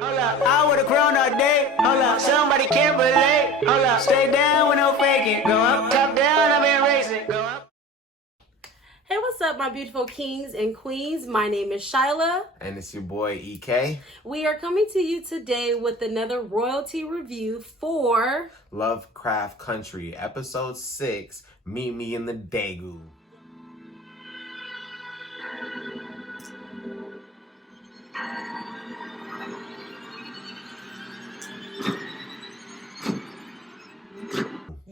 Hold up, I would've grown all day. Hold up, somebody can't relate. Hold up, stay down with no faking. Go up, top down, I've been racing. Go up. Hey, what's up, my beautiful kings and queens? My name is Shyla. And it's your boy, EK. We are coming to you today with another royalty review for Lovecraft Country, Episode 6, Meet Me in the Daegu.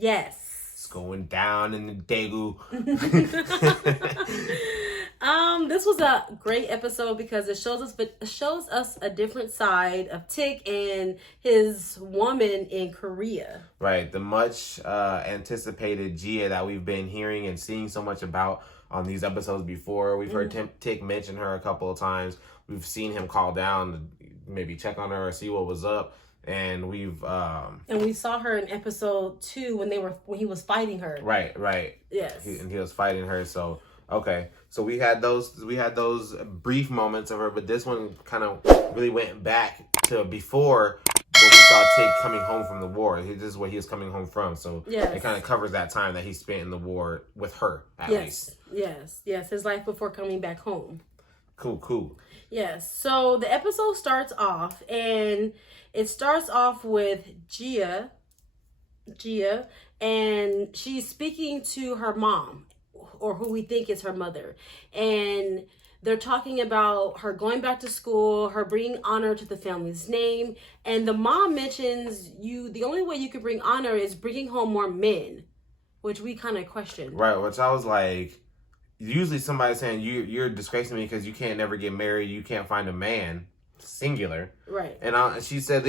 Yes. It's going down in the Daegu. This was a great episode because it shows us a different side of Tick and his woman in Korea. Right, the much anticipated Gia that we've been hearing and seeing so much about on these episodes before. We've heard Tick mention her a couple of times. We've seen him call down to maybe check on her or see what was up. And we saw her in episode 2 when he was fighting her. Right. Yes. He was fighting her. So okay. So we had those brief moments of her, but this one kind of really went back to before when we saw Tick coming home from the war. This is where he was coming home from. So it kind of covers that time that he spent in the war with her at least. Yes. His life before coming back home. Cool. Yes. So the episode starts off, and it starts off with Gia, and she's speaking to her mom, or who we think is her mother. And they're talking about her going back to school, her bringing honor to the family's name. And the mom mentions the only way you could bring honor is bringing home more men, which we kind of questioned. Right, which I was like, usually somebody's saying you're disgracing me because you can't never get married, you can't find a man, singular. Right. And she said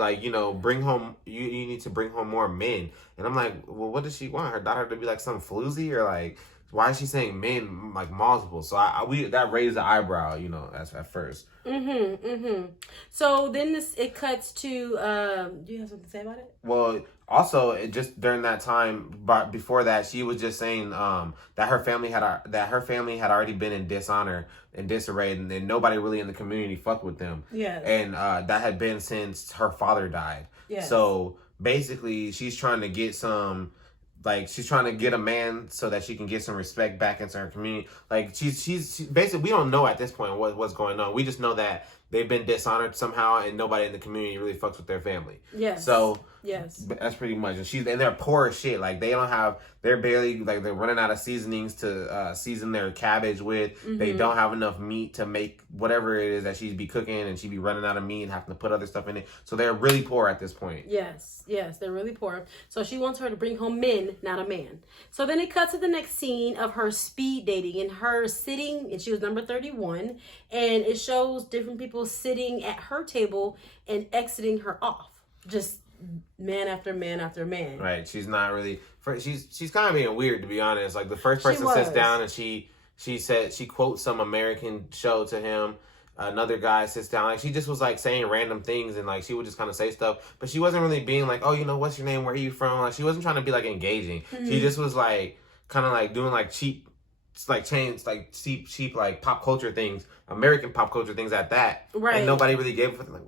like, bring home, you need to bring home more men. And I'm like, well, what does she want? Her daughter to be like some floozy, or like, why is she saying men, like multiple? So that raised the eyebrow, at first. So then it cuts to, do you have something to say about it? Well, also, just during that time, but before that, she was just saying that her family had already been in dishonor and disarray, and then nobody really in the community fucked with them. Yes. And that had been since her father died. Yes. So basically, she's trying to get she's trying to get a man so that she can get some respect back into her community. Like she's basically, we don't know at this point what's going on. We just know that they've been dishonored somehow, and nobody in the community really fucks with their family. Yes. So yes, that's pretty much. And they're poor as shit. Like they're barely, like, they're running out of seasonings to season their cabbage with. They don't have enough meat to make whatever it is that she'd be cooking, and she'd be running out of meat and having to put other stuff in it. So they're really poor at this point. Yes, they're really poor. So she wants her to bring home men, not a man. So then it cuts to the next scene of her speed dating and her sitting, and she was number 31, and it shows different people sitting at her table and exiting her off. Just man after man after man. Right. She's not really. She's kind of being weird, to be honest. Like, the first person sits down and she said, she quotes some American show to him. Another guy sits down. Like, she just was like saying random things, and like she would just kind of say stuff, but she wasn't really being like, oh, what's your name? Where are you from? Like, she wasn't trying to be like engaging. She just was like kind of like doing like cheap like pop culture things, American pop culture things at that. Right. And nobody really gave a fuck. Like,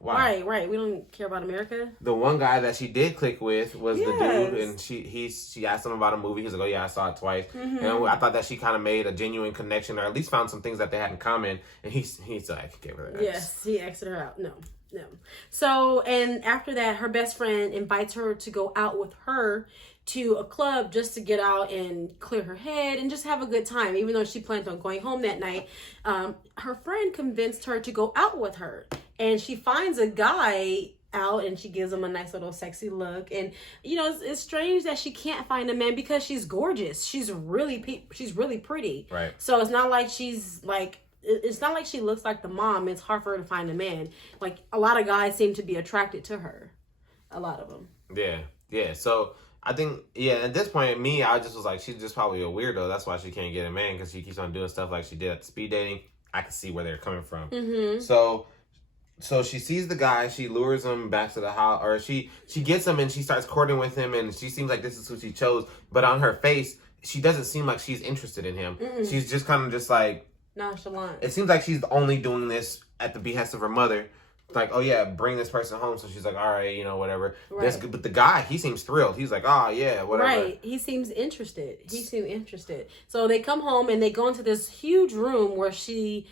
why? Right. We don't care about America. The one guy that she did click with was the dude, and she asked him about a movie. He's like, oh yeah, I saw it twice. And I thought that she kind of made a genuine connection, or at least found some things that they had in common. And he's like, gave her that. Yes, he exited her out. No. So, and after that, her best friend invites her to go out with her to a club just to get out and clear her head and just have a good time, even though she planned on going home that night. Her friend convinced her to go out with her, and she finds a guy out and she gives him a nice little sexy look. And it's strange that she can't find a man because she's gorgeous. She's really pretty. Right. So it's not like it's not like she looks like the mom. It's hard for her to find a man. Like, a lot of guys seem to be attracted to her. A lot of them. Yeah. So I think, at this point, I just was like, she's just probably a weirdo. That's why she can't get a man, because she keeps on doing stuff like she did at the speed dating. I can see where they're coming from. So she sees the guy, she lures him back to the house, or she gets him and she starts courting with him, and she seems like this is who she chose. But on her face, she doesn't seem like she's interested in him. She's just kind of just like nonchalant. It seems like she's only doing this at the behest of her mother, like, oh yeah, bring this person home. So she's like, all right, you know, whatever. Right. But the guy, he seems thrilled. He's like, oh yeah, whatever. Right. He seems interested. So they come home and they go into this huge room where she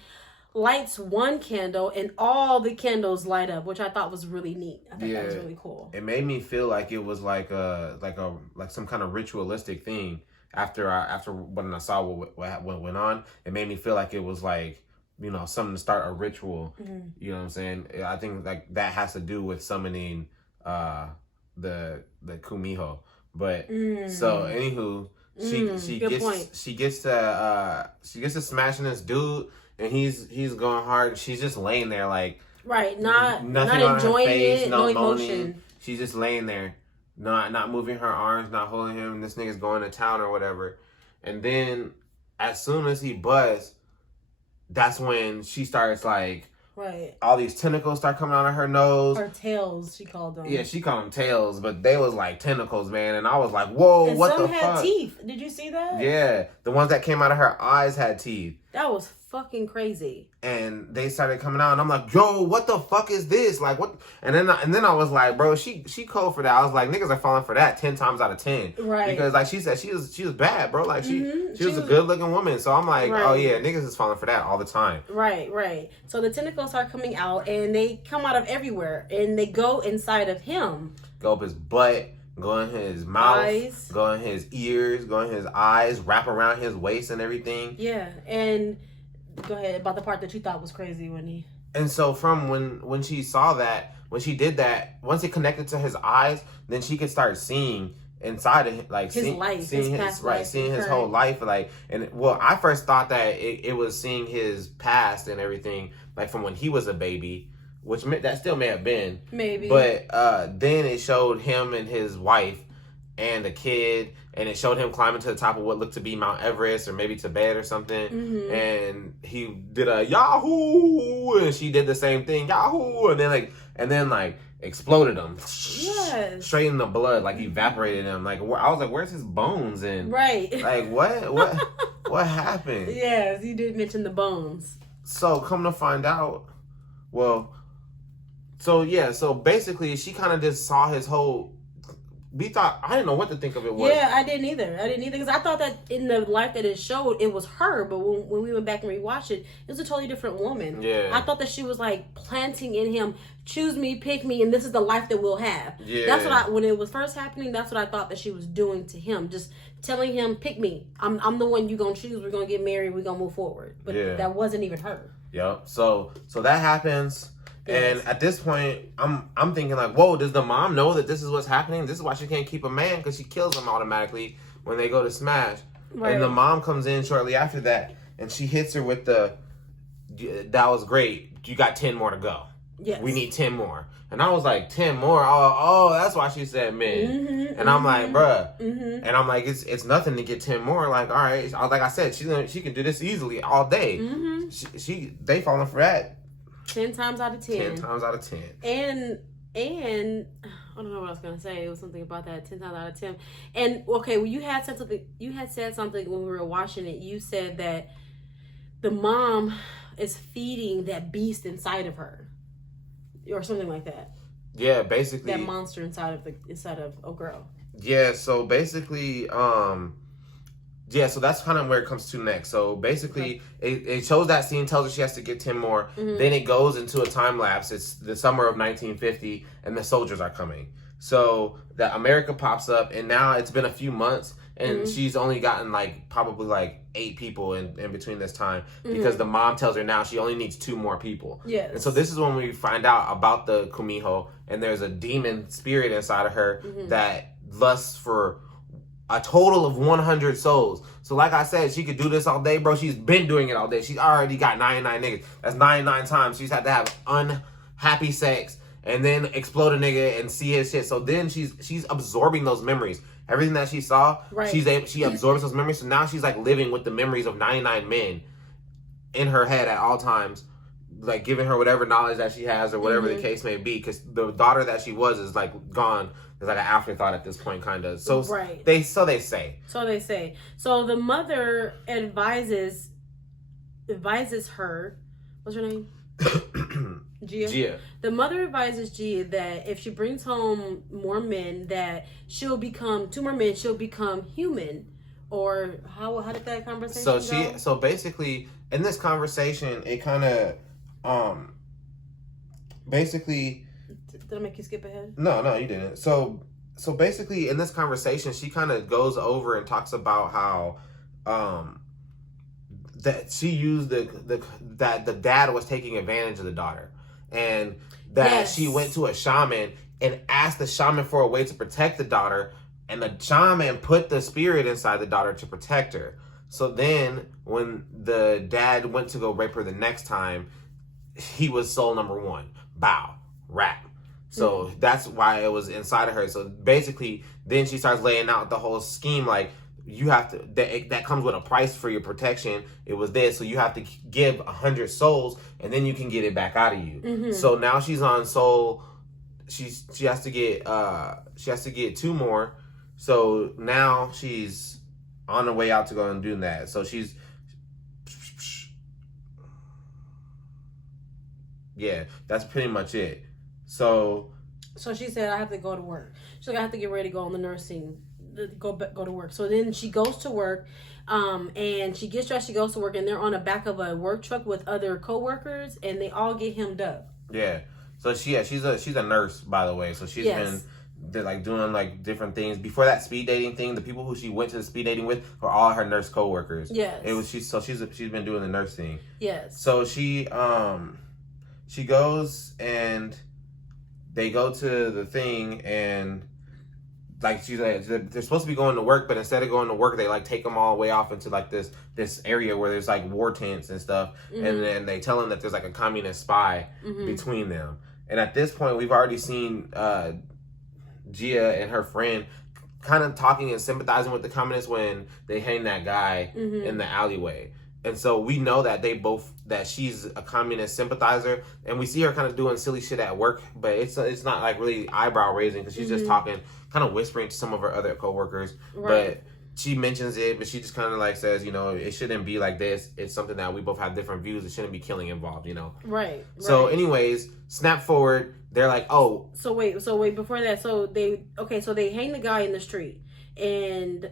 lights one candle and all the candles light up, which I thought was really neat. I thought that was really cool. It made me feel like it was like some kind of ritualistic thing. After when I saw what went on, it made me feel like it was like, you know, something to start a ritual. Mm-hmm. You know what I'm saying? I think like that has to do with summoning the kumiho. But so anywho, she gets to smashing this dude, and he's going hard. She's just laying there like not nothing on enjoying her face, it, no moaning. emotion. She's just laying there, not moving her arms, not holding him. This nigga's going to town or whatever. And then as soon as he busts, that's when she starts like, right, all these tentacles start coming out of her nose. Or tails, she called them. Yeah, she called them tails, but they was like tentacles, man. And I was like, whoa, and what the some fuck? had teeth. Did you see that? Yeah, the ones that came out of her eyes had teeth. That was fucking crazy. And they started coming out, and I'm like, yo, what the fuck is this? Like, what? And then I was like, bro, she cold for that. I was like, niggas are falling for that 10 times out of 10. Right. Because like she said, she was bad, bro. Like she was a was good looking woman. So I'm like, right. oh yeah, niggas is falling for that all the time. Right. So the tentacles start coming out, and they come out of everywhere, and they go inside of him. Go up his butt, go in his mouth, Eyes. go in his ears, go in his eyes, wrap around his waist and everything. Yeah, and go ahead about the part that you thought was crazy when he. And so from when she saw that, when she did that, once it connected to his eyes, then she could start seeing inside of him, like his life, seeing his whole life, like. And well, I first thought that it was seeing his past and everything, like from when he was a baby, which that still may have been maybe. But then it showed him and his wife and a kid, and it showed him climbing to the top of what looked to be Mount Everest or maybe Tibet or something. Mm-hmm. And he did a Yahoo, and she did the same thing, Yahoo, and then exploded him. Yes. Straight in the blood, like evaporated him. Like I was like, where's his bones? And right. like what happened? Yes, you did mention the bones. So come to find out, so basically she kind of just saw his whole. I didn't know what to think of it was. Yeah, I didn't either because I thought that in the life that it showed, it was her. But when we went back and rewatched it was a totally different woman. Yeah. I thought that she was like planting in him, choose me, pick me, and this is the life that we'll have. Yeah. That's what when it was first happening, that's what I thought that she was doing to him. Just telling him, pick me. I'm the one you're going to choose. We're going to get married. We're going to move forward. But that wasn't even her. Yep. So that happens. Yes. And at this point, I'm thinking like, whoa, does the mom know that this is what's happening? This is why she can't keep a man, because she kills him automatically when they go to smash. Right. And the mom comes in shortly after that, and she hits her with that was great. You got 10 more to go. Yes. We need 10 more. And I was like, 10 more? Oh, that's why she said men. Mm-hmm, and I'm like, bruh. Mm-hmm. And I'm like, it's nothing to get 10 more. Like, all right. Like I said, she can do this easily all day. Mm-hmm. They falling for that. 10 times out of 10. 10 times out of 10. And I don't know what I was gonna say. It was something about that 10 times out of 10. And okay, well, you had said something when we were watching it. You said that the mom is feeding that beast inside of her, or something like that. Yeah, basically that monster inside of a girl. Yeah, so basically, so that's kind of where it comes to next. So basically, it shows that scene, tells her she has to get 10 more. Mm-hmm. Then it goes into a time lapse. It's the summer of 1950, and the soldiers are coming. So that America pops up, and now it's been a few months, and she's only gotten probably 8 people in between this time, because the mom tells her now she only needs 2 more people. Yes. And so this is when we find out about the kumiho, and there's a demon spirit inside of her that lusts for a total of 100 souls. So like I said, she could do this all day, bro. She's been doing it all day. She's already got 99 niggas. That's 99 times she's had to have unhappy sex and then explode a nigga and see his shit. So then she's absorbing those memories. Everything that she saw, right. She absorbs those memories. So now she's living with the memories of 99 men in her head at all times, giving her whatever knowledge that she has or whatever the case may be. Because the daughter that she was is gone. It's an afterthought at this point, kind of. So right. They say. So the mother advises her. What's her name? Gia. The mother advises Gia that if she brings home more men, that she'll become 2 more men. She'll become human. Or how did that conversation go? So basically in this conversation, it kind of basically. Did I make you skip ahead? No, you didn't. So basically in this conversation, she kind of goes over and talks about how that she used that the dad was taking advantage of the daughter, and that she went to a shaman and asked the shaman for a way to protect the daughter, and the shaman put the spirit inside the daughter to protect her. So then when the dad went to go rape her the next time, he was soul number 1. Bow. Rap. So that's why it was inside of her. So basically, then she starts laying out the whole scheme, like, you have to, that comes with a price for your protection. It was this, so you have to give 100 souls, and then you can get it back out of you. So now she's on soul. She has to get 2 more. So now she's on her way out to go and do that. So she's, yeah, that's pretty much it. So she said, I have to go to work. She's like, I have to get ready to go on the nursing, go to work. So then she goes to work, and she gets dressed, she goes to work, and they're on the back of a work truck with other co-workers, and they all get hemmed up. Yeah. So she's a nurse, by the way. So she's been like doing like different things. Before that speed dating thing, the people who she went to the speed dating with were all her nurse co-workers. Yes. She's been doing the nurse thing. Yes. So she goes and they go to the thing, and like she's like, they're supposed to be going to work, but instead of going to work, they like take them all the way off into like this area where there's like war tents and stuff, and then they tell them that there's like a communist spy between them. And at this point, we've already seen Gia and her friend kind of talking and sympathizing with the communists when they hang that guy in the alleyway. And so we know that that she's a communist sympathizer, and we see her kind of doing silly shit at work, but it's not like really eyebrow raising, because she's just talking, kind of whispering to some of her other coworkers. Right. But she mentions it, but she just kind of like says, it shouldn't be like this. It's something that we both have different views. It shouldn't be killing involved, Right. So anyways, snap forward. They're like, oh. So wait, before that, so they hang the guy in the street, and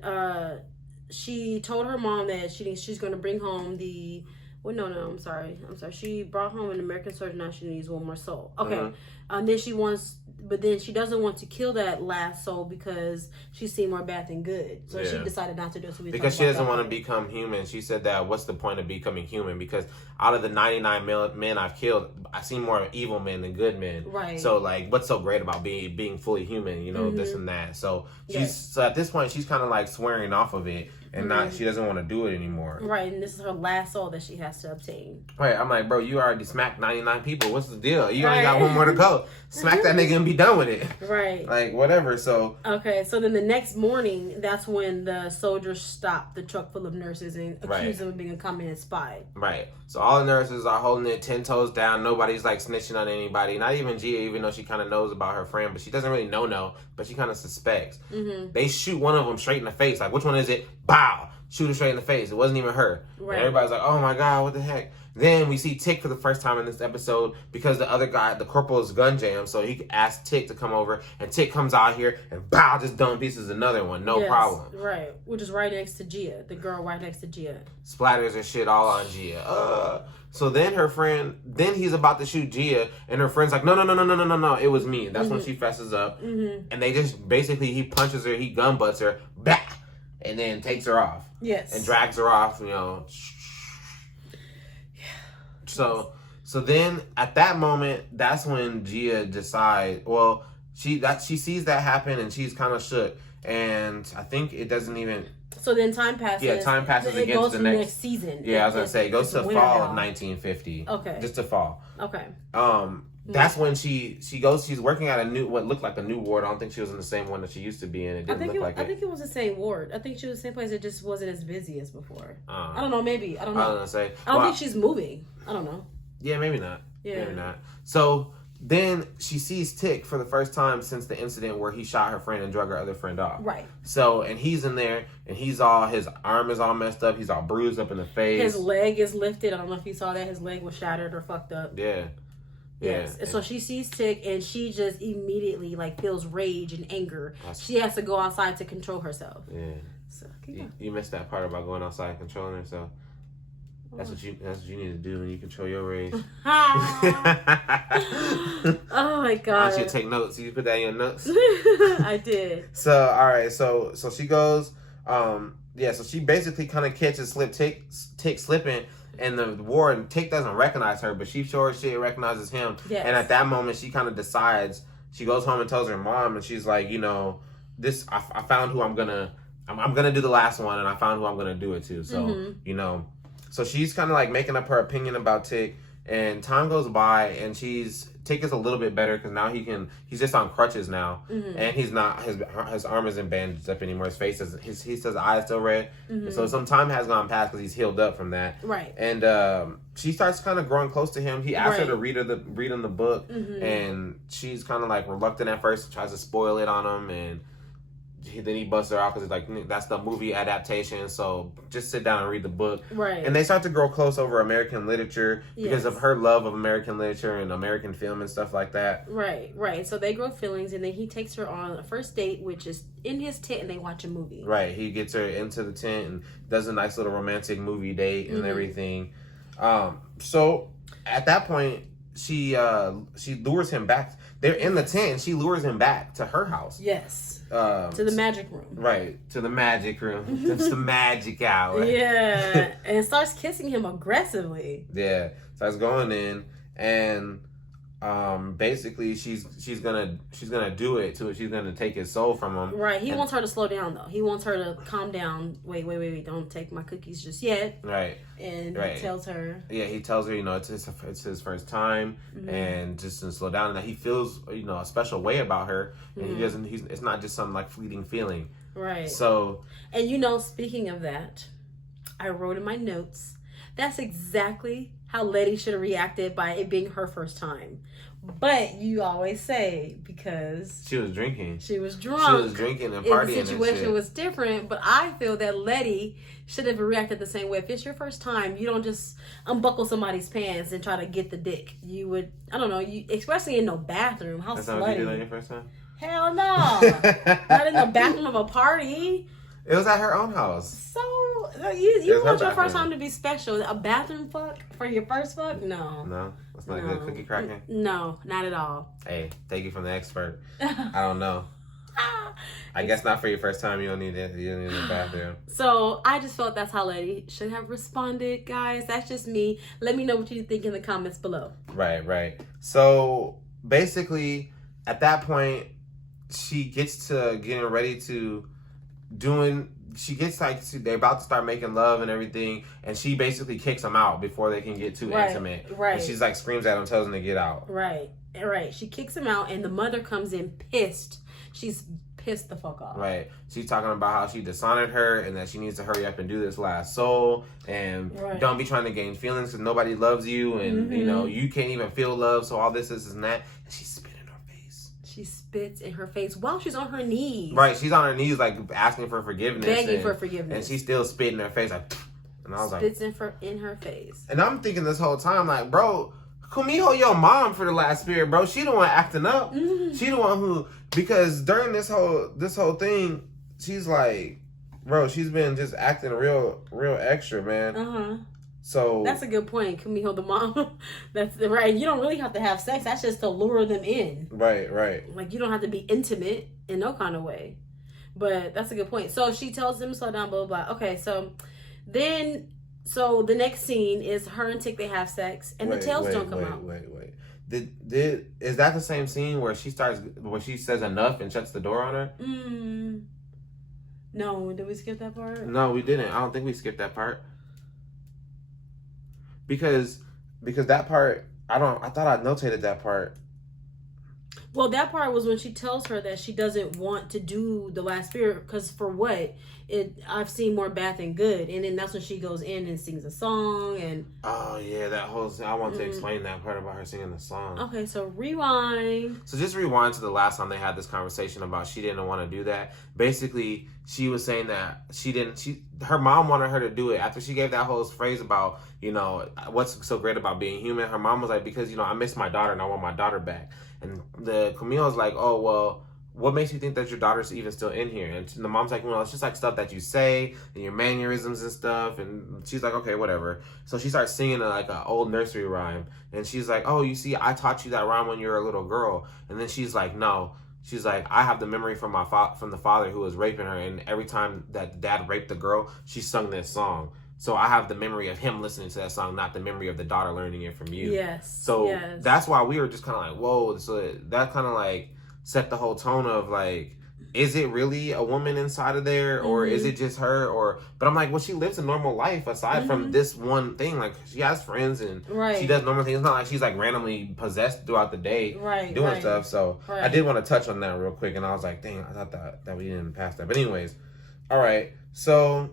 she told her mom that she's going to bring home the. Well, no, I'm sorry. She brought home an American soldier. Now she needs 1 more soul. Okay. Then she doesn't want to kill that last soul because she's seen more bad than good. So she decided not to do it. Because she doesn't want to become human. She said that what's the point of becoming human? Because out of the 99 men I've killed, I've seen more evil men than good men. Right. So like, what's so great about being fully human? This and that. So so at this point, she's kind of like swearing off of it. And she doesn't want to do it anymore. Right, and this is her last soul that she has to obtain. Right, I'm like, bro, you already smacked 99 people. What's the deal? You only got 1 more to go. Smack that nigga and be done with it. Right. Like, whatever, so. Okay, so then the next morning, that's when the soldiers stop the truck full of nurses and accuse them of being a communist spy. Right. So all the nurses are holding it 10 toes down. Nobody's like snitching on anybody. Not even Gia, even though she kind of knows about her friend, but she doesn't really know, but she kind of suspects. They shoot one of them straight in the face. Like, which one is it? Bow! Shoot her straight in the face. It wasn't even her. Right. And everybody's like, oh my God, what the heck? Then we see Tick for the first time in this episode because the other guy, the corporal's gun jammed, so he asked Tick to come over, and Tick comes out here and bow, just dumb pieces another one, no problem. Right, which is right next to Gia, the girl right next to Gia. Splatters and shit all on Gia. So then her friend, he's about to shoot Gia, and her friend's like, no, it was me. That's when she fesses up, and they just, basically, he punches her, he gun butts her, bah, and then takes her off. Yes. And drags her off, So then at that moment, that's when Gia decides. Well, she sees that happen and she's kind of shook, and I think it doesn't even. So then time passes. Yeah, time passes again to the next season. Yeah, I was gonna say it goes to fall of 1950. Okay. Just to fall. Okay. That's when she goes. She's working at what looked like a new ward. I don't think she was in the same one that she used to be in. It didn't look like it. I think it was the same ward. I think she was the same place. It just wasn't as busy as before. I don't know. Maybe I don't know. I was gonna say. I don't think she's moving. I don't know. Yeah, maybe not. Yeah, maybe not. So then she sees Tick for the first time since the incident where he shot her friend and drug her other friend off. Right. So, and he's in there, and his arm is all messed up. He's all bruised up in the face. His leg is lifted. I don't know if you saw that. His leg was shattered or fucked up. Yeah. Yes. And so she sees Tick and she just immediately like feels rage and anger. She has to go outside to control herself. Yeah. So you missed that part about going outside and controlling herself. That's what you need to do when you control your rage. Oh my god. I should take notes. You put that in your notes? I did. So alright, so she goes, so she basically kind of catches Tick slipping in the war, and Tick doesn't recognize her, but she sure as shit recognizes him. Yes. And at that moment she kind of decides, she goes home and tells her mom, and she's like, I found who I'm gonna do the last one, and I found who I'm gonna do it to. So, so she's kind of like making up her opinion about Tick, and time goes by, and Tick is a little bit better because now he's just on crutches now, and he's not, his arm isn't bandaged up anymore. His face is, he says his eyes still red, and so some time has gone past because he's healed up from that. Right. And she starts kind of growing close to him. He asks her to read him the book, and she's kind of like reluctant at first, tries to spoil it on him, and then he busts her out because it's like, that's the movie adaptation, so just sit down and read the book. Right. And they start to grow close over American literature because of her love of American literature and American film and stuff like that. Right. So they grow feelings, and then he takes her on a first date, which is in his tent, and they watch a movie. Right. He gets her into the tent and does a nice little romantic movie date and everything. So at that point, she lures him back. They're in the tent, and she lures him back to her house. Yes. To the magic room. Right, to the magic room. It's the magic hour. Yeah, and starts kissing him aggressively. Yeah, starts going in, and basically she's gonna do it to it. She's gonna take his soul from him. Right. He wants her to slow down though. He wants her to calm down. Wait. Don't take my cookies just yet. Right. And he tells her. Yeah, he tells her, it's his first time, and just to slow down. And that he feels, a special way about her, and he doesn't. It's not just some like fleeting feeling. Right. So. And speaking of that, I wrote in my notes. That's exactly how Letty should have reacted by it being her first time. But you always say because she was drinking. She was drunk. She was drinking and partying. The situation was different, but I feel that Letty should have reacted the same way. If it's your first time, you don't just unbuckle somebody's pants and try to get the dick. You would, I don't know, especially in no bathroom. How That's slutty. Not what you did on your first time? Hell no. Not in the bathroom of a party. It was at her own house. So you want your first time to be special. A bathroom fuck for your first fuck? No. No? That's not good cookie cracking? No, not at all. Hey, take it from the expert. I don't know. I guess not for your first time. You don't need it. You don't need the bathroom. So I just felt that's how Letty should have responded, guys. That's just me. Let me know what you think in the comments below. Right. So basically, at that point, she gets to getting ready to she gets like, they're about to start making love and everything, and she basically kicks him out before they can get too intimate. Right. And she's like screams at him, tells him to get out. Right. She kicks him out, and the mother comes in pissed. She's pissed the fuck off. Right. She's talking about how she dishonored her and that she needs to hurry up and do this last soul, and don't be trying to gain feelings because nobody loves you, and you can't even feel love, so all this and that. And she spit in her face. She spits in her face while she's on her knees. Right. She's on her knees like asking for forgiveness. Begging for forgiveness. And she's still spitting in her face like, and I was spits in her face. And I'm thinking this whole time like, bro, kumiho your mom for the last spirit, bro. She the one acting up. She the one who, because during this whole thing, she's like, bro, she's been just acting real extra, man. So that's a good point, kumiho the mom. That's right. You don't really have to have sex. That's just to lure them in. Right. Like you don't have to be intimate in no kind of way. But that's a good point. So she tells him to slow down, blah blah blah. Okay, so the next scene is her and Tick, they have sex, and the tails don't come out. Wait. Is that the same scene where she says enough and shuts the door on her? No, did we skip that part? No, we didn't. I don't think we skipped that part. Because that part, I thought I notated that part. Well, that part was when she tells her that she doesn't want to do the last spirit because for what? I've seen more bad than good, and then that's when she goes in and sings a song and. Oh yeah, that whole. I want to explain that part about her singing the song. Okay, so rewind. So just rewind to the last time they had this conversation about she didn't want to do that. Basically, she was saying that her mom wanted her to do it after she gave that whole phrase about, you know, what's so great about being human. Her mom was like, because, you know, I miss my daughter and I want my daughter back. And the kumiho's like, oh, well, what makes you think that your daughter's even still in here? And the mom's like, well, it's just like stuff that you say and your mannerisms and stuff. And she's like, okay, whatever. So she starts singing like an old nursery rhyme. And she's like, oh, you see, I taught you that rhyme when you were a little girl. And then she's like, no. She's like, I have the memory from from the father who was raping her. And every time that dad raped the girl, she sung this song. So I have the memory of him listening to that song, not the memory of the daughter learning it from you. Yes. So that's why we were just kind of like, whoa. So that kind of like set the whole tone of like, is it really a woman inside of there, or is it just her? But I'm like, well, she lives a normal life aside from this one thing. Like, she has friends and she does normal things. It's not like she's like randomly possessed throughout the day doing stuff. So I did want to touch on that real quick, and I was like, dang, I thought that we didn't pass that. But anyways, all right. So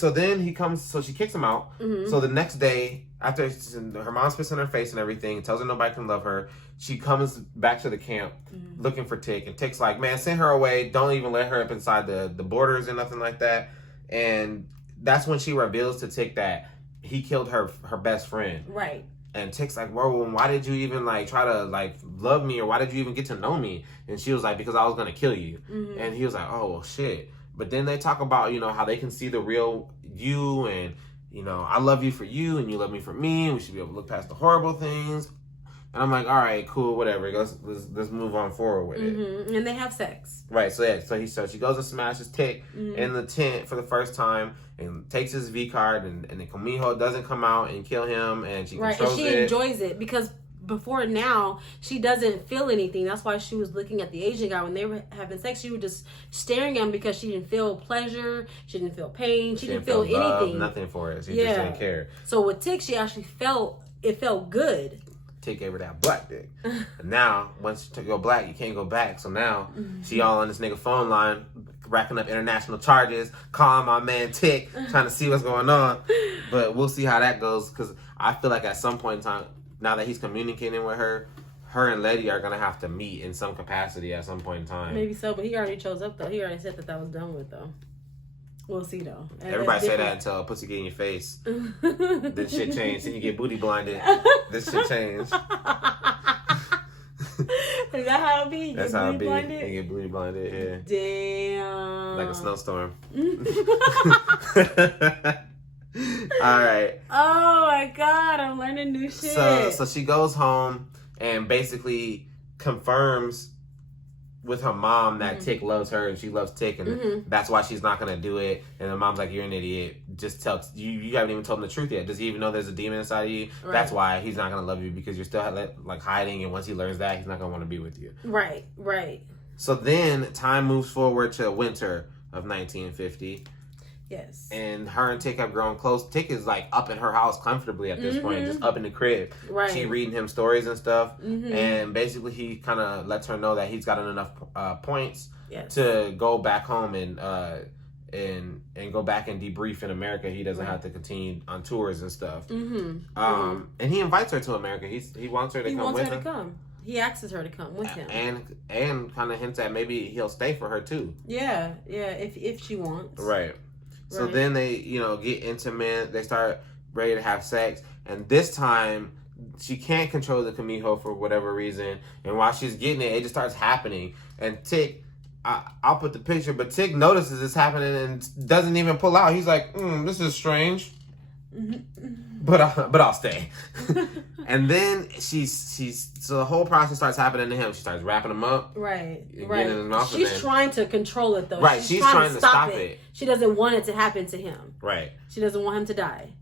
then he comes. So she kicks him out. So the next day, after her mom spits in her face and everything, tells her nobody can love her, she comes back to the camp looking for Tick. And Tick's like, man, send her away. Don't even let her up inside the borders or nothing like that. And that's when she reveals to Tick that he killed her best friend. Right. And Tick's like, well, why did you even like try to like love me, or why did you even get to know me? And she was like, because I was going to kill you. And he was like, oh, well, shit. But then they talk about, you know, how they can see the real you, and, you know, I love you for you and you love me for me, and we should be able to look past the horrible things. And I'm like, all right, cool, whatever. Let's move on forward with it. And they have sex. Right. So yeah. So she goes and smashes Tick in the tent for the first time, and takes his V card, and the kumiho doesn't come out and kill him, and she controls and she enjoys it because before now she doesn't feel anything. That's why she was looking at the Asian guy when they were having sex. She was just staring at him because she didn't feel pleasure, she didn't feel pain, she didn't feel anything, nothing for it. She just didn't care. So with Tick, she actually felt good. Tick gave her that black dick. And now, once you go black, you can't go back. So now, she all on this nigga phone line, racking up international charges, calling my man Tick, trying to see what's going on. But we'll see how that goes, because I feel like at some point in time, now that he's communicating with her and Letty are going to have to meet in some capacity at some point in time. Maybe so, but he already chose up, though. He already said that was done with, though. We'll see, though. Everybody say that until pussy get in your face. This shit changed. Then you get booty blinded. This shit changed. Is that how it be? That's how it be. You get booty blinded, yeah. Damn. Like a snowstorm. All right. Oh my God, I'm learning new shit. So she goes home and basically confirms with her mom that Tick loves her and she loves Tick, and that's why she's not gonna do it. And the mom's like, you're an idiot. Just tell you haven't even told him the truth yet. Does he even know there's a demon inside of you? Right. That's why he's not gonna love you, because you're still like hiding, and once he learns that, he's not gonna want to be with you. Right. So then time moves forward to winter of 1950. Yes. And her and Tick have grown close. Tick is like up in her house comfortably at this point, just up in the crib. Right. She reading him stories and stuff. And basically he kind of lets her know that he's gotten enough points to go back home and go back and debrief in America. He doesn't have to continue on tours and stuff. And he invites her to America. He wants her to come with him. He asks her to come with him. And kind of hints at maybe he'll stay for her too. Yeah, if she wants. Right. So then they, get intimate. They start ready to have sex. And this time, she can't control the kumiho for whatever reason. And while she's getting it, it just starts happening. And Tick, I'll put the picture, but Tick notices this happening and doesn't even pull out. He's like, this is strange. But I'll stay. And then so the whole process starts happening to him. She starts wrapping him up. Right. She's trying to control it, though. Right. She's trying to stop it. She doesn't want it to happen to him. Right. She doesn't want him to die.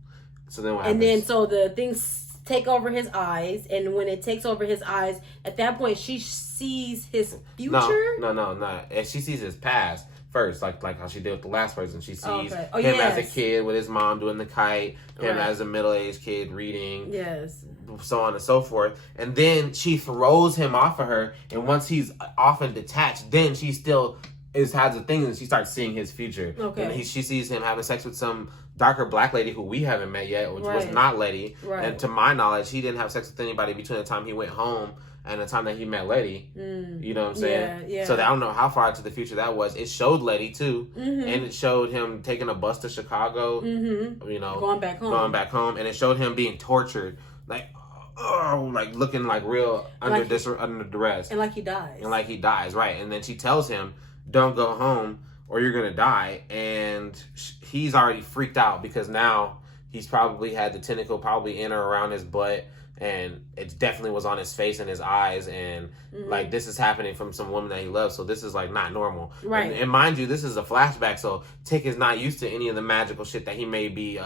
So then what happens? And then so the things take over his eyes, and when it takes over his eyes, at that point she sees his future. No. And she sees his past. first, like how she did with the last person. She sees him as a kid with his mom doing the kite, him Right. as a middle-aged kid reading, Yes. so on and so forth. And then she throws him off of her, and once he's off and detached, then she still has a thing, and she starts seeing his future. Okay. And she sees him having sex with some darker black lady who we haven't met yet, which was Right. not Letty. Right. And to my knowledge, he didn't have sex with anybody between the time he went home and the time that he met Letty. You know what I'm saying? Yeah. So I don't know how far into the future that was. It showed Letty too, Mm-hmm. and it showed him taking a bus to Chicago. Mm-hmm. You know, Going back home, and it showed him being tortured, like looking like real under duress, and like he dies, right? And then she tells him, "Don't go home, or you're gonna die." And he's already freaked out because now he's probably had the tentacle probably in or around his butt. And it definitely was on his face and his eyes, and like this is happening from some woman that he loves, so this is like not normal. Right. And mind you, this is a flashback, so Tick is not used to any of the magical shit that he may be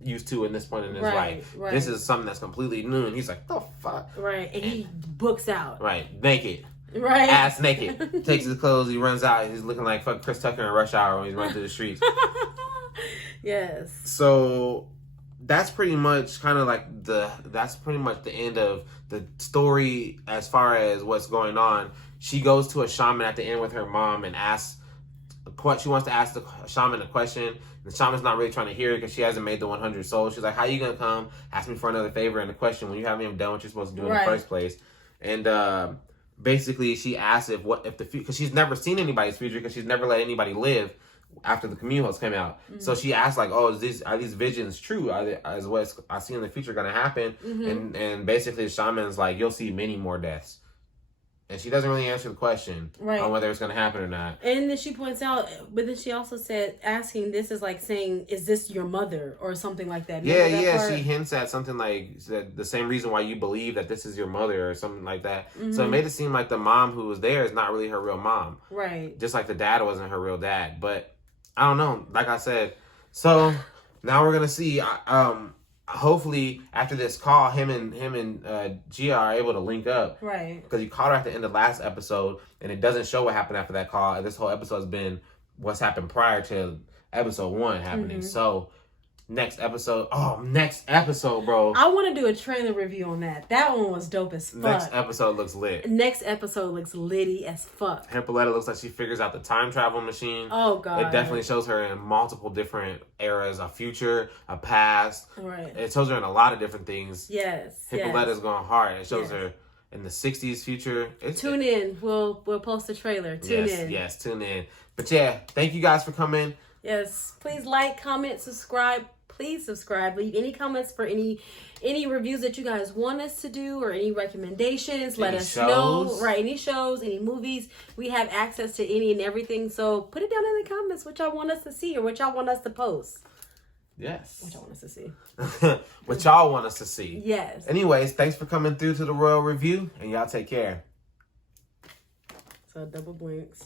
used to in this point in his life. Right. This is something that's completely new, and he's like, "The fuck." Right, and he books out. Right, naked. Right. Ass naked. Takes his clothes, he runs out, he's looking like fuck Chris Tucker in Rush Hour when he's running through the streets. Yes. So that's pretty much kind of like that's pretty much the end of the story as far as what's going on. She goes to a shaman at the end with her mom and she wants to ask the shaman a question. The shaman's not really trying to hear it because she hasn't made the 100 souls. She's like, "How you gonna come ask me for another favor and a question when you haven't even done what you're supposed to do in the first place?" And basically she asks because she's never seen anybody's future because she's never let anybody live after the kumihos came out. So she asked like, "Oh, are these visions true? Is what I see in the future going to happen?" And basically the shaman's like, "You'll see many more deaths." And she doesn't really answer the question on whether it's going to happen or not. And then she points out, but then she also said, asking this is like saying, "Is this your mother?" or something like that. Yeah. She hints at something like the same reason why you believe that this is your mother or something like that. So it made it seem like the mom who was there is not really her real mom. Right. Just like the dad wasn't her real dad. But I don't know. Like I said, so now we're going to see... hopefully after this call, him and Gia are able to link up, right? Because you caught her at the end of last episode, and it doesn't show what happened after that call. And this whole episode has been what's happened prior to episode 1 happening. So next episode, bro. I want to do a trailer review on that. That one was dope as fuck. Next episode looks lit. Next episode looks litty as fuck. Hippolyta looks like she figures out the time travel machine. Oh god. It definitely shows her in multiple different eras, a future, a past. Right. It shows her in a lot of different things. Yes. Hippolyta's going hard. It shows her in the 60s future. Tune in. We'll post a trailer. Tune in. Yes, tune in. But yeah, thank you guys for coming. Yes. Please like, comment, subscribe. Please subscribe. Leave any comments for any reviews that you guys want us to do or any recommendations. Let us know. Right. Any shows, any movies. We have access to any and everything. So put it down in the comments what y'all want us to see or what y'all want us to post. Yes. What y'all want us to see. What y'all want us to see. Yes. Anyways, thanks for coming through to the Royal Review, and y'all take care. So double blinks.